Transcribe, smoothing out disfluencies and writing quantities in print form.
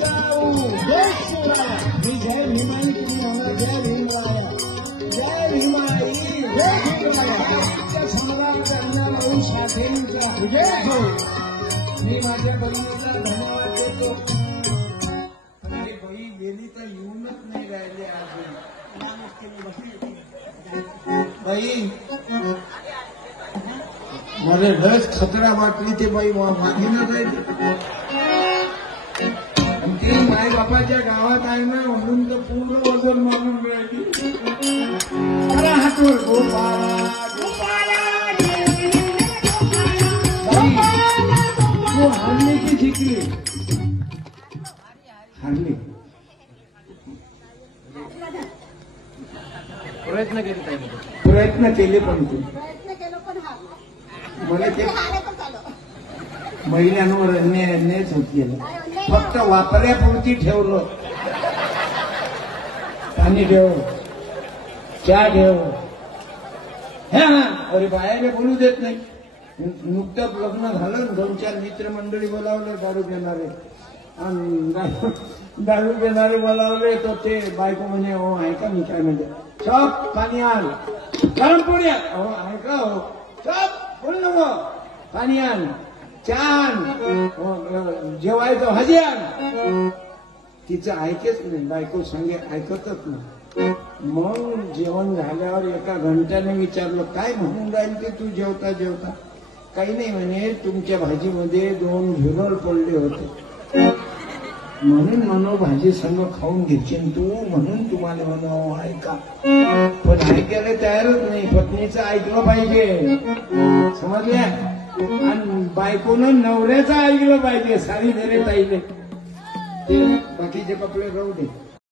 जाऊ जय शिवराया मी जय भीमाई तुम्ही म्हणा जय भीमराया जय भीमाई जय शिवराया सम्राट अण्णाभाऊ साठेंचा विजय हो मी माझ्या बहिणीचा धन्यवाद देतो अरे बाई गेली तर येऊनच नाही राहिले आज बाई मला लस खतरा वाटली ते बाई मागे ना जायचं ती माय बापाच्या गावात आहे ना म्हणून तर पूर्ण वजन मारून मिळाली मला हातवर गोपाला तू हारली की शिकली हारली प्रयत्न केले पण तू मला ते महिलांवर अन्यायच होत गेलं फक्त वापऱ्यापुरती ठेवलं पाणी ठेव चहा ठेव हा अरे बायाने बोलू देत नाही नुकतंच लग्न झालं 2-4 मित्रमंडळी बोलावले दारू घेणारे आणि दारू घेणारे बोलावले तर ते बायको म्हणे हो ऐका मी काय म्हणजे सब पाणी आण गरम पुड्या हो ऐका हो सब बोल नको पाणी आण चहा आण जेवायचं भाजी आण तिचं ऐकेच नाही बायको सांगे ऐकतच नाही मग जेवण झाल्यावर एका घंट्याने विचारलं काय म्हणून राहील ते तू जेवता जेवता काही नाही म्हणे तुमच्या भाजीमध्ये 2 झुरळ पडले होते म्हणून भाजी संग खाऊन घेशील तू म्हणून तुम्हाला म्हणू ऐका पण ऐकायला तयारच नाही पत्नीचं ऐकलं पाहिजे समजल्या आणि बायकोनं नवऱ्याचं ऐकलं पाहिजे साडी धरे पाहिजे ते बाकीचे कपडे राहू दे